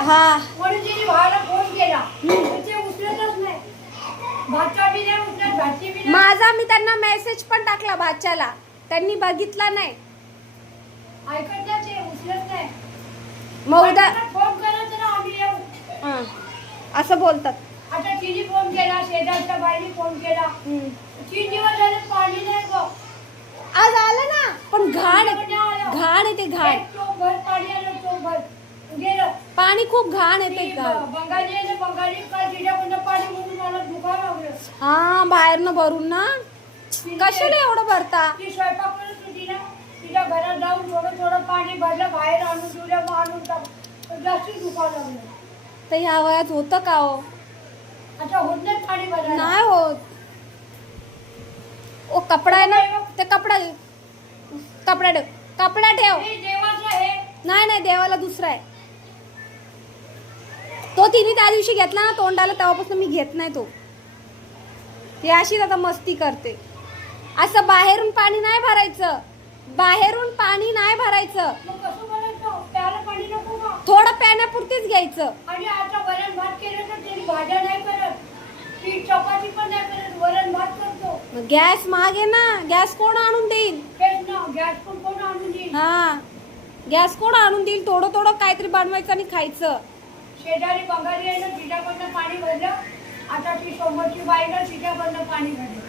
हा. म्हणून तिने भावाला फोन केला पण ते उचलतच नाही. भाचा बी नाही उचलत, भाची बी नाही. माझा मी त्यांना मेसेज पण टाकला भाच्याला, त्यांनी बघितला नाही. ऐकत नाही, ते उचलत नाही. मग उद्या भाच्याला फोन करायचं ना, आम्ही येऊ. हा, असं बोलतात. आता तिने फोन केला, शेजारच्या बाईने फोन केला. 3 दिवस झाले पाणी नाही गं. आज आलं ना, पण घाण आहे ते घाण. एक चोपभर पाणी आलं, चोपभर गेलं. पाणी खूप घाण आहे ते ती घाण. बंगाली आहे ना, बंगाली काल तिच्याकडनं पाणी भरून मला दुखायला लागलं. हा, बाहेरनं भरून ना. कशाला एवढं भरता? ती स्वयंपाक करत होती ना, तिच्या घरात जाऊन थोडं थोडं पाणी भरलं, बाहेर आणून ठेवलं, मग आणून टाकलं. जास्त दुखायला लागलं. तर ह्या वयात होतं का हो? आता होत नाही पाणी भरायला. नाही होत. ओ कपडा आहे ना, ते कपडा ठेव, कपडा ठेव. हे देवाचं आहे. नाही देवाला दुसरा आहे तो. तिने त्या दिवशी घेतला ना तोंडाला, तेव्हापासून मी घेत नाही तो. ती अशीच आता मस्ती करते. असं बाहेरून पाणी नाही भरायचं, बाहेरून पाणी नाही भरायचं. मग कसं भरायचं? प्यायला पाणी नको का? थोडं प्याण्यापुरतीच घ्यायचं. आणि आता वरण भात केलं तर तरी भाज्या नाही करत, ती चपाती पण नाही करत, वरण भात करतो. मग गॅस मागे ना, गॅस कोण आणून देईल? तेच ना, गॅस पण कोण आणून देईल? हा, गॅस कोण आणून देईल? थोडं थोडं काहीतरी बनवायचं आणि खायचं. शेजारी बंगाली आहे ना, तिच्याकडनं पाणी भरलं. आता ती सोमवारची बाई ना, तिच्याकडनं पाणी भरलं.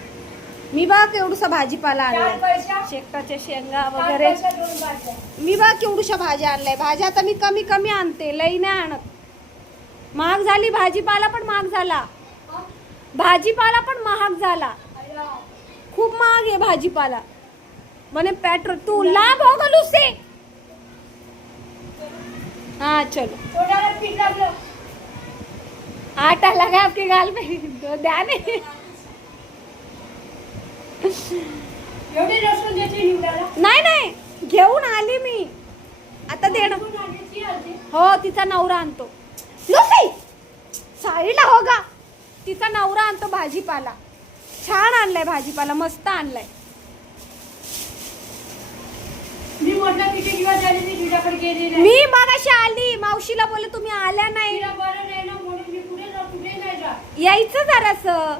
मी बघ केवढूसा भाजीपाला 4 आणलाय, पैसा शेकटाच्या शेंगा 4 वगैरे. पैसा 2 भाज्या. मी बघ केवढूशा भाज्या आणलाय. भाज्या आता मी कमी कमी आणते, लई नाही आणत. महाग झाली भाजीपाला, पण महाग झाला. हा? भाजीपाला पण महाग झाला, अय्या. खूप महाग आहे भाजीपाला. म्हणे पेट्रोल तू लाभ हो गलू से. हाँ चलो, तोंडाला पीठ लागलं. आटा लगा आपके गाल पे, तो ध्यान है. एवढी लसूण देते निवडायला. नाही घेऊन आली मी आता देणं. कोण आली? ती आली. हो, तिचा नवरा आणतो. लुसी साईला हो गा, तिचा नवरा आणतो भाजीपाला. छान आणलाय भाजीपाला, मस्त आणलाय. मी म्हटलं किती दिवस झाले ती तुझ्याकडे गेली नाही. मी मगाशी आली, मावशीला बोलले तुम्ही आल्या नाही. तिला बरं नाही ना, म्हणून मी कुठे नाही जात. यायचं जरासं,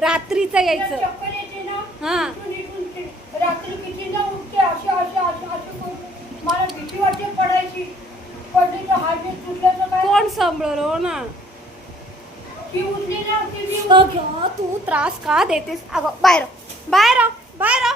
रात्रीचं तिला यायचं. चक्कर येते ना, हा. इथून ते रात्री किती ना उठते, अशी करून. मला भीती वाटते पडायची. पडली तर हात बीत तुटलं तर काय? कोण सांभाळ हो ना. ती उठली ना, ती मी उठली. अगं तू त्रास का देतेस? अगं बाहेर बाहेर बाहेर